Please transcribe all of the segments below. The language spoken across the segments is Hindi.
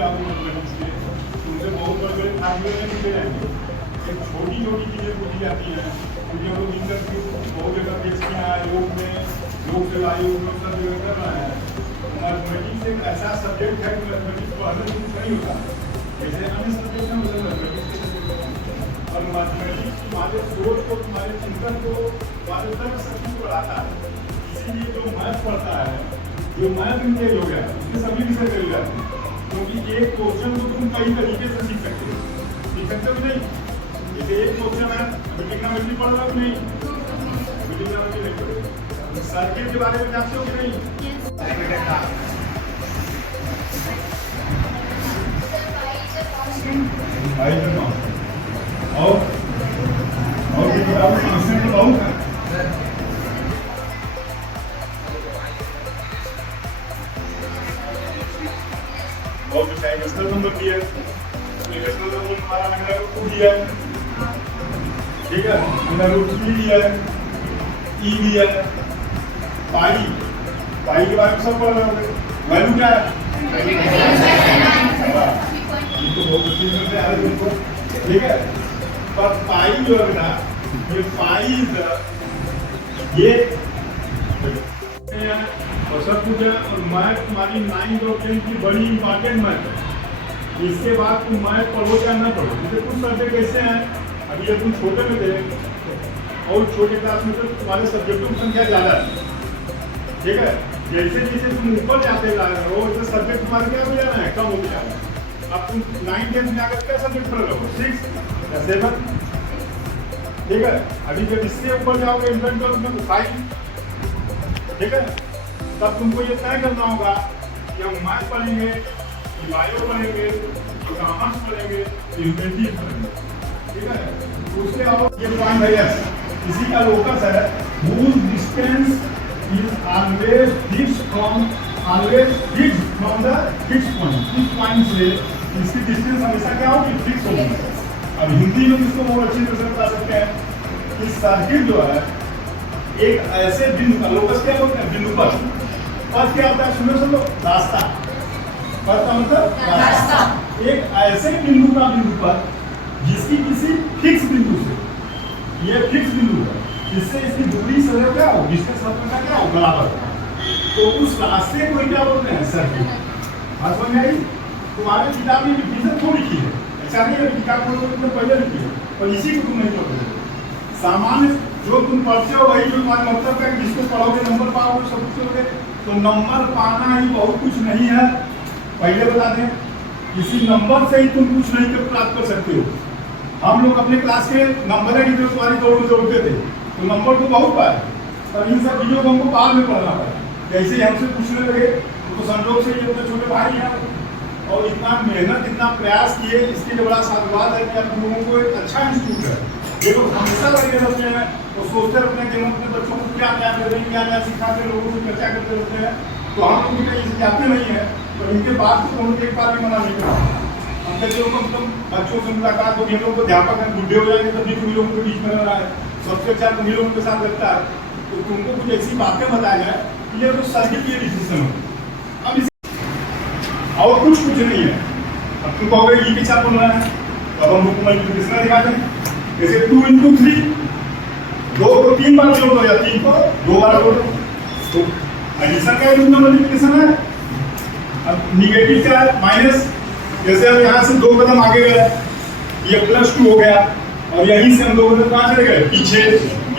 लागू मैथमेटिक्स के, उनसे बहुत बड़े बड़े फार्मूले नहीं मिले जाएंगे। एक छोटी छोटी चीज़ें पूछी जाती हैं, क्योंकि हम लोग इंटरव्यू बहुत जगह देश में आए, योग में, योग से आयोग में सब जगह कर रहे हैं। मैथमेटिक्स एक ऐसा सब्जेक्ट है कि मैथमेटिक्स पढ़ने से कुछ नहीं होता, जैसे अन्य सब्जेक्ट हैं मतलब मैथमेटिक्स और मैथमेटिक्स तुम्हारे सोच को, तुम्हारे चिंतन को, तुम्हारे तर्क शक्ति को बढ़ाता है। इसीलिए जो मैथ पढ़ता है, जो मैथ इंटेज हो गया, उसके सभी विषय चल जाते हैं, क्योंकि एक क्वेश्चन को तुम कई तरीके से सीख सकते हो नहीं। जैसे एक क्वेश्चन है, ट्रिग्नोमेट्री पढ़ रहा हो नहीं, ट्रिग्नोमेट्री नहीं पढ़े, सर्किट के बारे में जानते हो कि नहीं? और ये बताओ कांस्टेंट बताओ। और जो डायमेंशनल नंबर दिया है, डायमेंशनल नंबर हमारा नंबर 2 दिया है, ठीक है, नंबर 3 दिया है, ई दिया है, पाई के बारे में सब पढ़ रहे होंगे। वैल्यू क्या है? तो बहुत अच्छी बात है आज उनको, ठीक है। पर पाई जो है ना, ये पाई ये और सब कुछ है। और मैथ तुम्हारी 9th और 10th की बड़ी इंपॉर्टेंट मैथ है। इसके बाद तुम मैथ पढ़ो या ना पढ़ो, जैसे कुछ सब्जेक्ट ऐसे हैं, अभी जब तुम छोटे में थे और छोटे क्लास में तो तुम्हारे सब्जेक्टों की संख्या ज़्यादा है, ठीक है। जैसे जैसे तुम ऊपर जाते जा रहे हो, वैसे सब्जेक्ट तुम्हारे क्या हो जा रहा है, कम हो जा रहा है। अब तुम 9th 10th में आकर क्या सब्जेक्ट पढ़ रहे हो, 6 या 7, ठीक है। अभी जब इससे ऊपर जाओगे इंटर में तो 5, ठीक है। तब तुमको ये तय करना होगा कि हम मैथ पढ़ेंगे, कि बायो पढ़ेंगे, कि कॉमर्स पढ़ेंगे, कि ह्यूमैनिटीज पढ़ेंगे, ठीक है। उसके अलावा ये पॉइंट है यस, इसी का लोकस है, whose distance is always fixed from the fixed point। इस पॉइंट से इसकी डिस्टेंस हमेशा क्या होगी, फिक्स होगी। अब हिंदी में इसको बहुत अच्छी तरह से बता सकते हैं कि सर्किट जो है एक ऐसे बिंदु का लोकस क्या होता है, बिंदु पर। पथ क्या होता है, सुनो रास्ता। पथ का मतलब रास्ता। एक ऐसे बिंदु का बिंदु पर जिसकी किसी फिक्स बिंदु से, ये फिक्स बिंदु है, जिससे इसकी दूरी सदैव क्या हो, डिस्टेंस का क्या हो, बराबर। तो उस रास्ते को क्या बोलते हैं, सर्किट। बात समझ में आई? तुम्हारे किताब में डिफिनेशन थोड़ी की है, ऐसा नहीं है किताब तुमने पहले लिखी है और इसी को तुम नहीं पढ़ोगे। सामान्य जो तुम पढ़ते हो वही जो तुम्हारा मतलब है, जिसको पढ़ोगे नंबर पाओगे, सब कुछ होगे। तो नंबर पाना ही बहुत कुछ नहीं है, पहले बता दें। किसी नंबर से ही तुम कुछ नहीं कर प्राप्त कर सकते हो। हम लोग अपने क्लास के नंबर है कि जो तुम्हारी दौड़ते थे, तो नंबर तो बहुत पाए, पर इन सब चीज़ों को हमको बाद में पढ़ना पड़ा। जैसे ही हमसे पूछने लगे तो संजोग से ये अपने छोटे भाई हैं और इतना मेहनत, इतना प्रयास किए, इसके लिए बड़ा साधुवाद है कि आप लोगों को एक अच्छा इंस्टीट्यूट है। ये लोग हमेशा लगे रहते हैं और सोचते रहते हैं कि हम अपने बच्चों को क्या क्या करें, क्या क्या सिखाते, लोगों से चर्चा करते रहते हैं। तो हम लोग भी कहीं जाते नहीं है, तो इनके बाद तो उन्होंने एक बार भी मना नहीं करा। हम कहते लोग कम बच्चों से मुलाकात होगी, हम लोग को अध्यापक है, बुढ़े हो जाएंगे तब भी तुम लोगों के बीच में रह रहा है, सबसे अच्छा तुम लोगों के साथ रहता है। तो तुमको कुछ ऐसी बातें बताया जाए कि ये तो सर्किट की डिसीजन हो। अब और कुछ नहीं है। अब तुम कहोगे ये क्या बोल रहा है, अब हम लोग मल्टीप्लिकेशन दिखा दें। जैसे 2 × 3, 2 को 3 बार जोड़ दो या 3 को 2 बार जोड़ दो, तो एडिशन का एक मल्टीप्लिकेशन है। अब निगेटिव क्या है, माइनस। जैसे हम यहाँ से 2 कदम आगे गए, ये +2 हो गया, और यहीं से हम 2 कदम कहाँ चले गए, पीछे,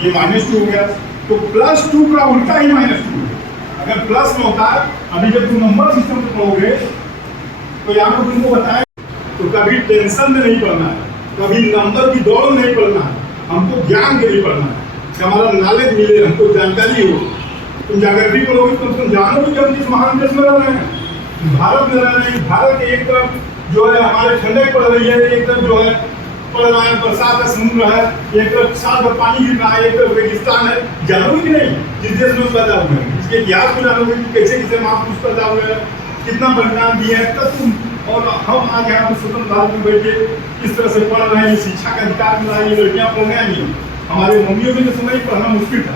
ये -2 हो गया। तो +2 का उल्टा ही -2 है। अगर प्लस में होता है, अभी जब तुम नंबर सिस्टम में पढ़ोगे तो यहाँ पर तुमको बताया, तो कभी टेंशन में नहीं पढ़ना है, कभी नंबर की दौड़ नहीं पढ़ना है, हमको ज्ञान के लिए पढ़ना है कि हमारा नॉलेज मिले, हमको जानकारी हो। तुम ज्योग्राफी पढ़ोगे तो तुम जानो कि हम किस महान देश में रह रहे हैं, भारत में रह रहे हैं। भारत के एक तरफ जो है हमारे ठंडक पड़ रही है, एक तरफ जो है पड़ रहा है बरसात का समुद्र है, एक तरफ साल भर पानी गिर रहा है, एक तरफ रेगिस्तान है। जानोगे कि नहीं जिस देश में पैदा हुए हैं, इसके इतिहास को जानोगे कि कैसे कैसे महापुरुष पैदा हुए हैं, कितना बलिदान दिए हैं, तब तुम और हम आज यहाँ पर स्वतंत्र भारत में बैठे इस तरह से पढ़ रहे हैं, शिक्षा का अधिकार मिला है, ये लड़कियाँ पढ़ने आई। हमारे मम्मियों के समय पढ़ना मुश्किल था,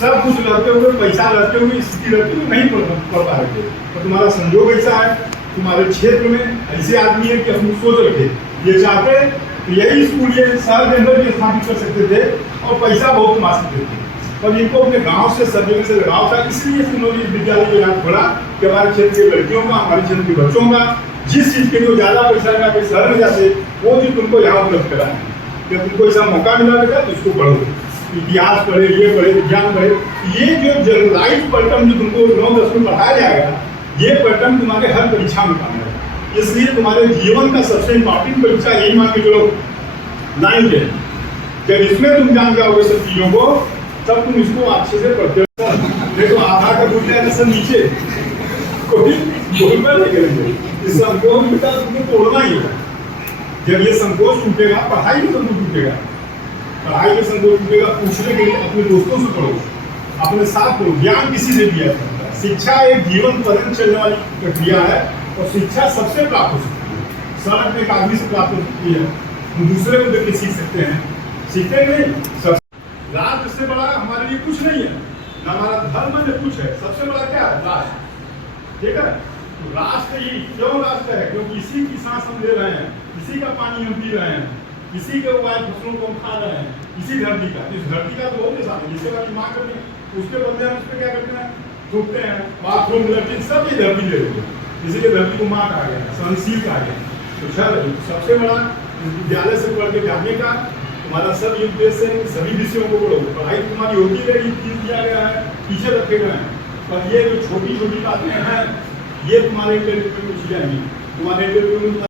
सब कुछ रहते हुए, पैसा रहते हुए, स्थिति रहते हुए नहीं पढ़ पा रहे थे। तो तुम्हारा संजोग ऐसा है तुम्हारे क्षेत्र में ऐसे आदमी है कि हम सोच रखे ये चाहते यही स्कूल ये शहर के अंदर भी स्थापित कर सकते थे और पैसा बहुत कमा सकते थे, पर इनको अपने गांव से सब जगह से लगाव था, इसलिए उन्होंने विद्यालय को यहाँ खोला कि हमारे क्षेत्र के लड़कियों का, हमारे क्षेत्र के बच्चों का जिस चीज़ के लिए ज़्यादा पैसा लगा के शहर में जाते वो चीज़ तुमको यहाँ उपलब्ध करा है कि तुमको ऐसा मौका मिला बेटा तो इसको पढ़ो, इतिहास पढ़े, ये पढ़े, विज्ञान पढ़े, ये जो लाइफ पैटर्न जो तुमको 9-10 में पढ़ाया जाएगा ये पैटर्न तुम्हारे हर परीक्षा में काम आएगा। इसलिए तुम्हारे जीवन का सबसे इम्पोर्टेंट परीक्षा यही मान के चलो 9 10। जब इसमें तुम जान जाओगे सब चीज़ों को तब तुम इसको अच्छे से पढ़ते हो। नहीं तो आधार का टूट जाएगा सब नीचे कोई बोलना नहीं करेंगे। इस संकोच बेटा तुमको तोड़ना ही है। जब ये संकोच टूटेगा पढ़ाई में संकोच टूटेगा, पढ़ाई में संकोच टूटेगा, पूछने के लिए अपने दोस्तों से पढ़ो, अपने साथ पढ़ो, ज्ञान किसी से दिया है। शिक्षा एक जीवन पर्यंत चलने वाली प्रक्रिया है और शिक्षा सबसे प्राप्त हो सकती है। सड़क में एक आदमी से प्राप्त हो सकती है, हम दूसरे को देख के सीख सकते हैं, सीखते नहीं। राष्ट्र से बड़ा हमारे लिए कुछ नहीं है, न हमारा धर्म न कुछ है, सबसे बड़ा क्या है? राष्ट्र। ठीक है, तो राष्ट्र ही क्यों राष्ट्र है? क्योंकि इसी की सांस हम ले रहे हैं, इसी का पानी हम पी रहे हैं, इसी के उगाए फसलों को हम खा रहे हैं, इसी धरती का। इस धरती का तो बहुत निशान है, जिसके बाद दिमाग करते हैं उसके बदले हम उस पर क्या करते हैं? थूकते हैं, बाथरूम लैट्रिन सब ये धरती ले लेते हैं, इसीलिए धरती को माँ कहा गया, सहनशील कहा गया। तो चल सबसे बड़ा विद्यालय से पढ़ के जाने का तुम्हारा सब ये उद्देश्य है कि सभी विषयों को पढ़ो। पढ़ाई तुम्हारी होती रहेगी, चीज दिया गया है, पीछे रखे गए हैं, पर ये जो छोटी छोटी बातें हैं ये तुम्हारे इंटरव्यू में पूछी जाएंगी, तुम्हारे इंटरव्यू में